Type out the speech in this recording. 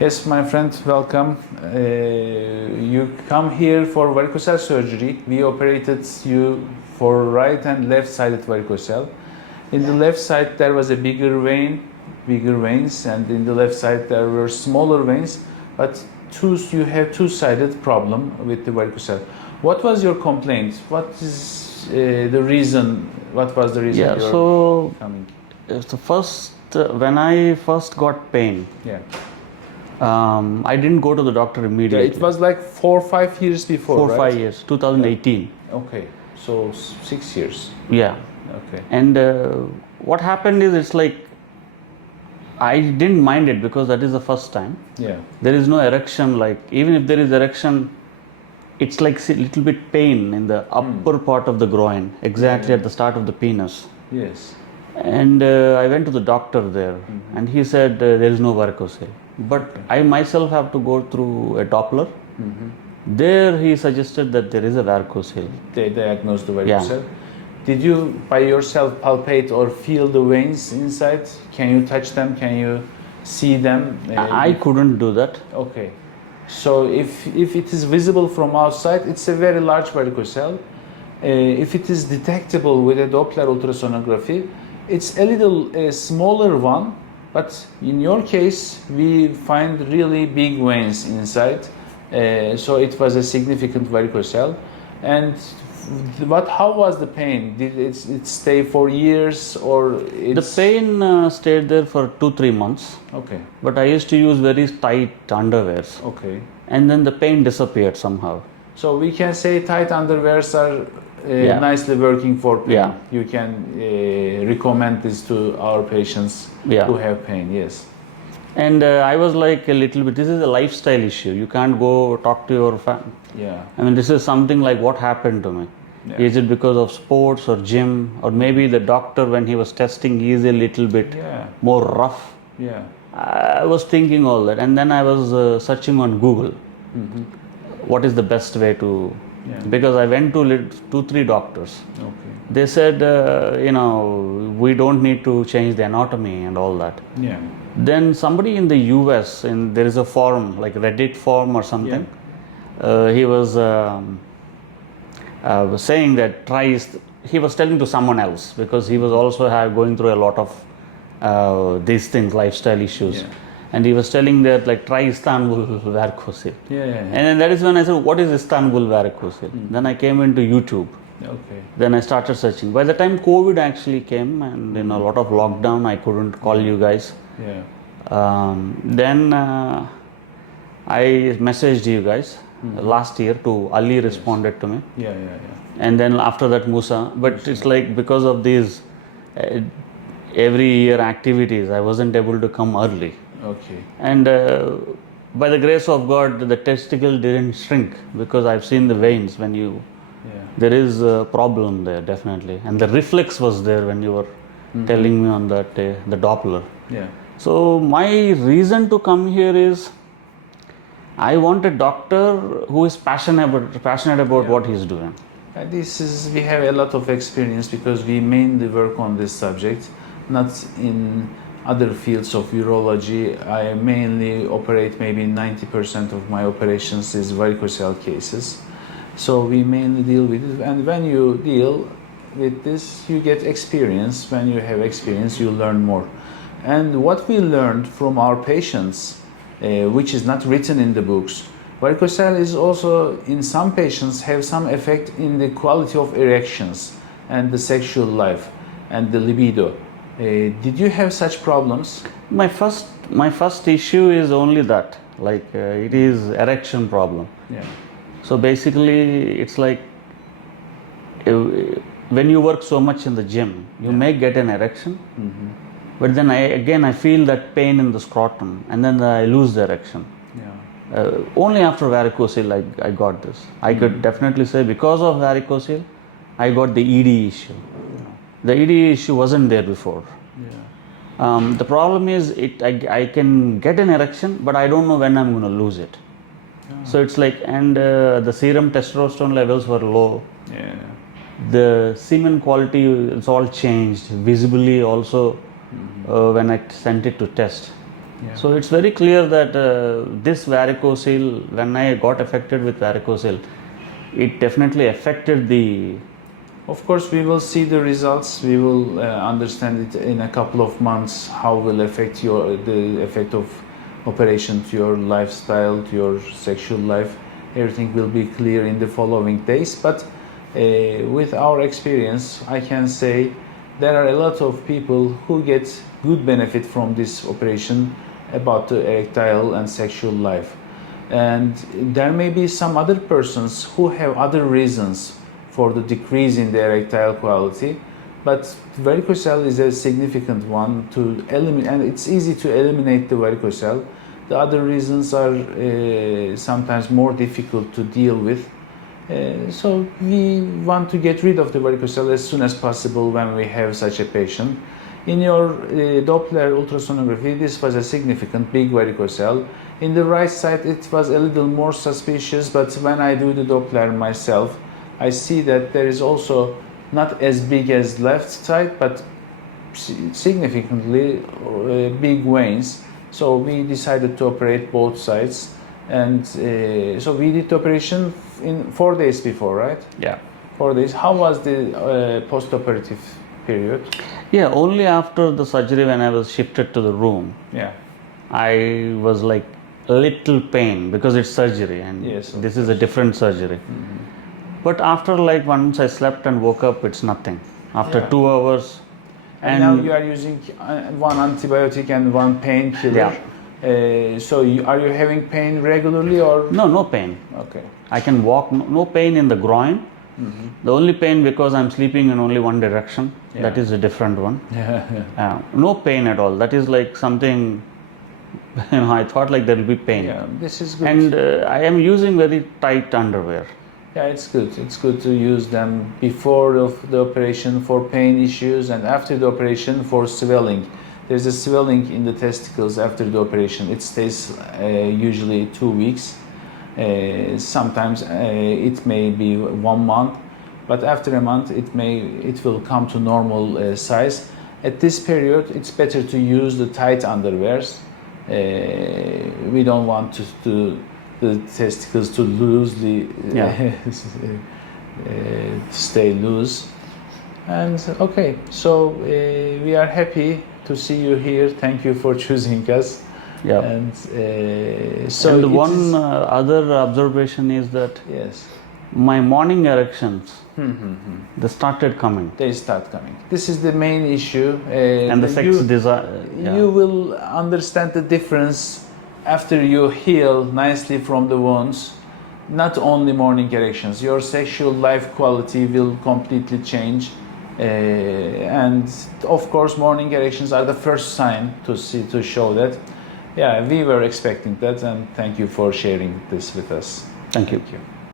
Yes, my friend, welcome. You come here for varicocele surgery. We operated you for right and left sided varicocele. In the left side there was a bigger veins, and in the left side there were smaller veins. But you have two-sided problem with the varicocele. What was your complaint? What is the reason? What was the reason Yeah, you're so coming? it's the first when I first got pain, Yeah. I didn't go to the doctor Yeah, immediately. it was like 4 or 5 years before, 4 or right? 5 years, 2018. Okay, so 6 years. Yeah, Okay. and what happened is it's like I didn't mind it because that is the first time. Yeah. There is no erection. Like even if there is erection, it's like a little bit pain in the upper part of the groin, exactly at the start of the penis. Yes. And I went to the doctor there, and he said there is no varicocele. But I myself have to go through a Doppler. There he suggested that there is a varicocele. They diagnosed the varicocele. Did you by yourself palpate or feel the veins inside? Can you touch them? Can you see them? I couldn't do that. Okay. So if it is visible from outside, it's a very large varicocele. If it is detectable with a Doppler ultrasonography, it's a little smaller one, but in your case, we find really big veins inside. So it was a significant varicocele. And how was the pain? Did it stay for years, or The pain stayed there for 2-3 months. Okay. But I used to use very tight underwears. Okay. And then the pain disappeared somehow. So we can say tight underwears are nicely working for pain. Yeah. You can recommend this to our patients who have pain. Yes. And I was like a little bit, this is a lifestyle issue. You can't go talk to your family. Yeah. I mean, this is something like what happened to me. Yeah. Is it because of sports or gym, or maybe the doctor when he was testing he is a little bit more rough? Yeah. I was thinking all that, and then I was searching on Google. What is the best way to? Because I went to 2-3 doctors. Okay. They said, we don't need to change the anatomy and all that. Yeah. Then somebody in the US, and there is a forum like Reddit forum or something. He was saying that he was telling to someone else because he was also going through a lot of these things, lifestyle issues. And he was telling that like try Istanbul varicocele. And then that is when I said, what is Istanbul varicocele? Then I came into YouTube. Okay. Then I started searching. By the time COVID actually came and a lot of lockdown, I couldn't call you guys. Then I messaged you guys last year to Ali responded to me. And then after that Musa. But it's like because of these every year activities, I wasn't able to come early. Okay. And by the grace of God, the testicle didn't shrink because I've seen the veins when you. There is a problem there definitely, and the reflex was there when you were telling me on that day, the Doppler. So my reason to come here is I want a doctor who is passionate about what he's doing. We have a lot of experience because we mainly work on this subject, not in other fields of urology. I mainly operate, maybe 90% of my operations is varicocele cases. So we mainly deal with it, and when you deal with this, you get experience. When you have experience, you learn more. And what we learned from our patients, which is not written in the books, varicocele is also in some patients have some effect in the quality of erections and the sexual life and the libido. Did you have such problems? My first issue is only that, like it is erection problem. So basically, it's like when you work so much in the gym, you may get an erection, but then I feel that pain in the scrotum, and then I lose the erection. Only after varicocele I got this. I could definitely say because of varicocele, I got the ED issue. The ED issue wasn't there before. The problem is I can get an erection, but I don't know when I'm going to lose it. So it's like, and the serum testosterone levels were low. The semen quality is all changed visibly also when I sent it to test. Yeah. So it's very clear that this varicocele, when I got affected with varicocele, it definitely affected the. Of course, we will see the results. We will understand it in a couple of months. How will affect the effect of operation to your lifestyle, to your sexual life. Everything will be clear in the following days. But with our experience, I can say there are a lot of people who get good benefit from this operation about the erectile and sexual life. And there may be some other persons who have other reasons for the decrease in the erectile quality, but varicocele is a significant one to eliminate, and it's easy to eliminate the varicocele. The other reasons are sometimes more difficult to deal with. So we want to get rid of the varicocele as soon as possible when we have such a patient. In your Doppler ultrasonography, this was a significant big varicocele. In the right side, it was a little more suspicious, but when I do the Doppler myself, I see that there is also not as big as left side, but significantly big veins. So we decided to operate both sides, and so we did the operation in 4 days before, right? Yeah. 4 days. How was the post-operative period? Yeah, only after the surgery when I was shifted to the room, Yeah. I was like a little pain because it's surgery and Yes, of this is a different surgery. But after like once I slept and woke up, it's nothing. After Yeah. 2 hours. And now you are using one antibiotic and one painkiller. Yeah. So are you having pain regularly or? No pain. Okay. I can walk, no pain in the groin. The only pain because I'm sleeping in only one direction. Yeah. That is a different one. Yeah. No pain at all. That is like something, I thought like there will be pain. Yeah, this is good. And I am using very tight underwear. Yeah, it's good. It's good to use them before the operation for pain issues and after the operation for swelling. There's a swelling in the testicles after the operation. It stays usually 2 weeks. Sometimes it may be 1 month, but after a month it will come to normal size. At this period, it's better to use the tight underwears. We don't want the testicles to loosely stay loose. And okay, so we are happy to see you here. Thank you for choosing us. Yeah. And so and one other observation is that yes, my morning erections they started coming. they start coming. This is the main issue. And the sex desire. You will understand the difference after you heal nicely from the wounds. Not only morning erections, your sexual life quality will completely change. And of course, morning erections are the first sign to show that. Yeah, we were expecting that, and thank you for sharing this with us. Thank you. Thank you.